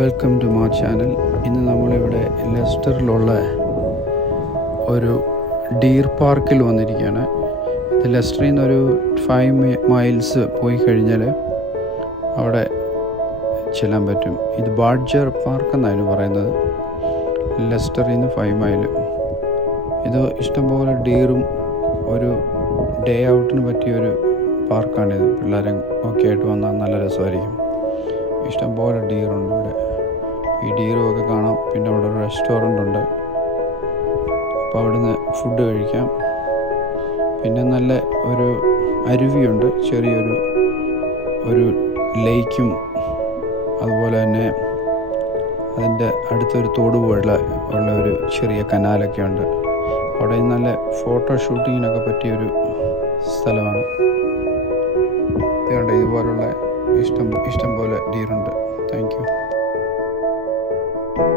Welcome to my channel. ഇന്ന് നമ്മളിവിടെ ലെസ്റ്ററിലുള്ള ഒരു ഡീർ പാർക്കിൽ വന്നിരിക്കുകയാണ്. ഇത് ലെസ്റ്ററിൽ നിന്നൊരു 5 മൈൽസ് പോയി കഴിഞ്ഞാൽ അവിടെ ചെല്ലാൻ പറ്റും. ഇത് ബ്രാഡ്ഗേറ്റ് പാർക്ക് എന്നാണ് പറയുന്നത്. ലെസ്റ്ററിൽ നിന്ന് 5 മൈൽ. ഇത് ഇഷ്ടംപോലെ ഡീറും ഒരു ഡേ ഔട്ടിന് പറ്റിയൊരു പാർക്കാണിത്. പിള്ളേരെ ഒക്കെ ആയിട്ട് വന്നാൽ നല്ല രസമായിരിക്കും. ഇഷ്ടംപോലെ ഡീറുണ്ട് ഇവിടെ. ഈ ഡീറുമൊക്കെ കാണാം. പിന്നെ ഇവിടെ ഒരു റെസ്റ്റോറൻ്റ് ഉണ്ട്, അപ്പോൾ അവിടുന്ന് ഫുഡ് കഴിക്കാം. പിന്നെ നല്ല ഒരു അരുവിയുണ്ട്, ചെറിയൊരു ലേക്കും, അതുപോലെ തന്നെ അതിൻ്റെ അടുത്തൊരു തോട് പോലെ ഉള്ള ഒരു ചെറിയ കനാലൊക്കെ ഉണ്ട്. അവിടെ നല്ല ഫോട്ടോ ഷൂട്ടിങ്ങിനൊക്കെ പറ്റിയൊരു സ്ഥലമാണ്. ഇതുകൊണ്ട് ഇതുപോലുള്ള ഇഷ്ടം പോലെ ഡീറുണ്ട്. Thank you.